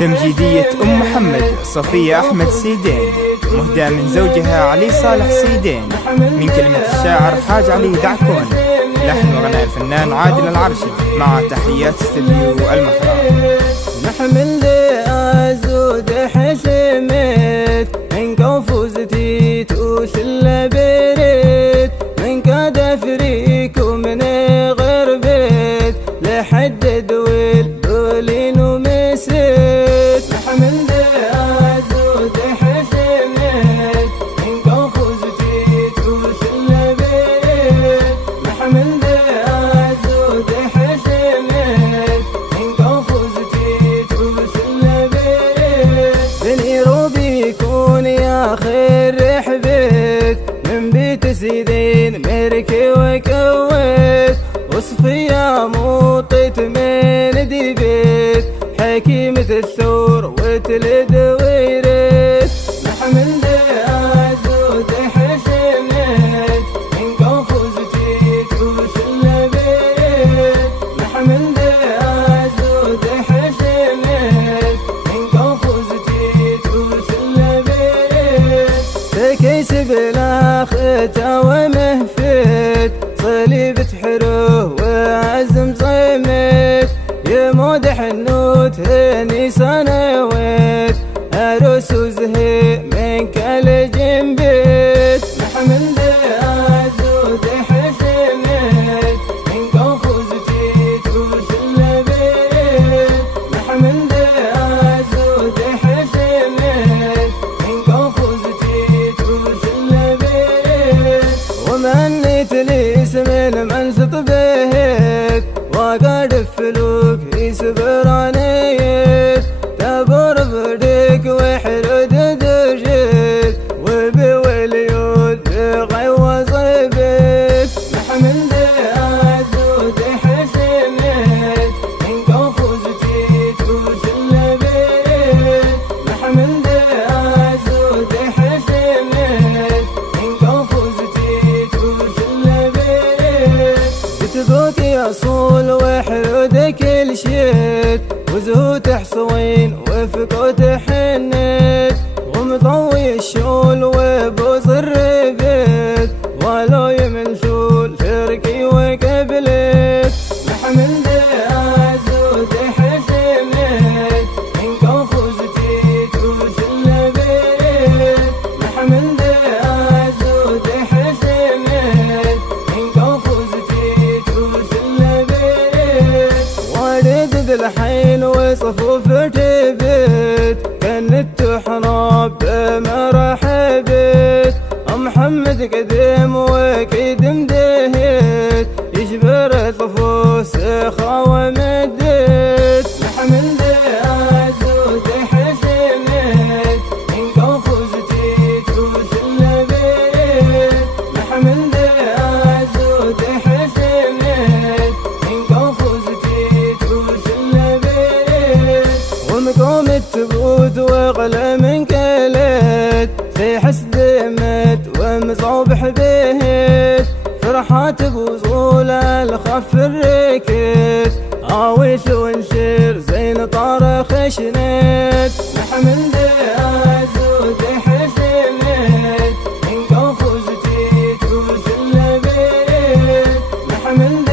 تمجيدية أم محمد صفية أحمد سيدين، مهداة من زوجها علي صالح سيدين، من كلمة الشاعر حاج علي دعكون، لحن وغناء الفنان عادل العرشي، مع تحيات استديو المحراب. نحمل أزود حشمت من كوفوزتي توسل بريت، من كاد فريك ومن غربت لحد دويل دولين ومسيت. نحمل أزود حشمت من كوفوزتي توسل بريت، نحمل أزود حشمت من كوفوزتي بيكون يا خير رحبت من بيت سيدين مركي وكويت، وصفية موطيت من ديبيت حكيمة الثور وتلد ويريت. نحمل أزود حشمت من كوفوزتي توسل بريت، نحمل أزود حشمت من كوفوزتي كيس بلا ختا ومهفت صليبة حروه وعزم صيمت، يمود حنوت هني سنوات عروس وزهي من كل جنبت. نحمل أزود حشمت من كوفوزتي توسل بريت، نحمل أزود حشمت من كوفوزتي ومنيت لي اسم المنشط بهيت، وقاد فلوك يسبر عنيت، تبر بديك وحرد درجت وبوليود بغي وصيبت. نحمل أزود حشمت من كوفوزتي توسل بريت، نحمل أزود حشمت من كوفوزتي بتبوك يا صول وحرود كل شيت، وزهوت حصوين وفقوت حنت، ومطوي الشول وبوز الربيت ولو يمن شول شركي وقبلت. نحمل أزود حشمت من كوفوزتي توسل بريت، نحمل أزود حشمت من كوفوزتي توسل بريت، وارد بالحين وصفوف ارتبت كانت تحرب بمرحبت، محمد قديم وكيد مدهت يجبر طفوف سخا ومدت. نحمل أزود حشمت من كوفوزتي توسل بريت، نحمل أزود حشمت من كوفوزتي توسل بريت، ومقوم التبوت وغلا من كلت في حسد مت ومصوب حبيت، فرحات بوصول الخف الركت عاويش ونشير زين طار خشنت. نحمل أزود حشمت من كوفوزتي توسل بريت، نحمل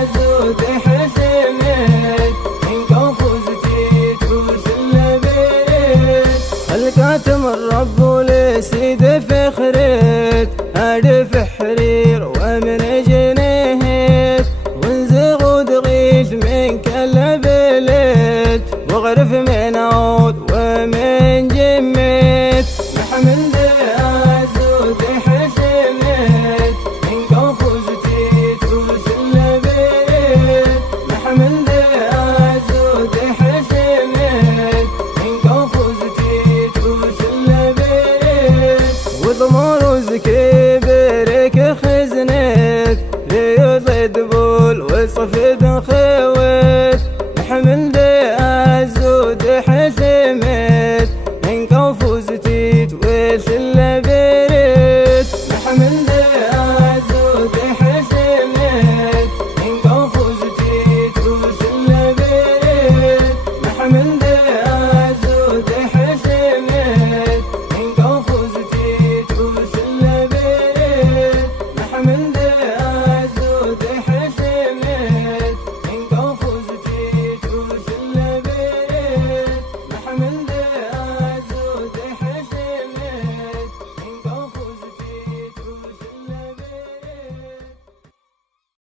أزود حشمت من كوفوزتي توسل بريت، الكاتم الرب ولسيد فخرت هدف حرير ومن جنيهت، ونزغ ودغيش من كل بلد وغرف من عود ومن جمت. نحمل أزود حشمت من كوفوزتي توسل بريت، نحمل أزود حشمت من كوفوزتي توسل بريت، وضمور وزكي بريك خزنت ريوض دبول وصفد خوت. نحمل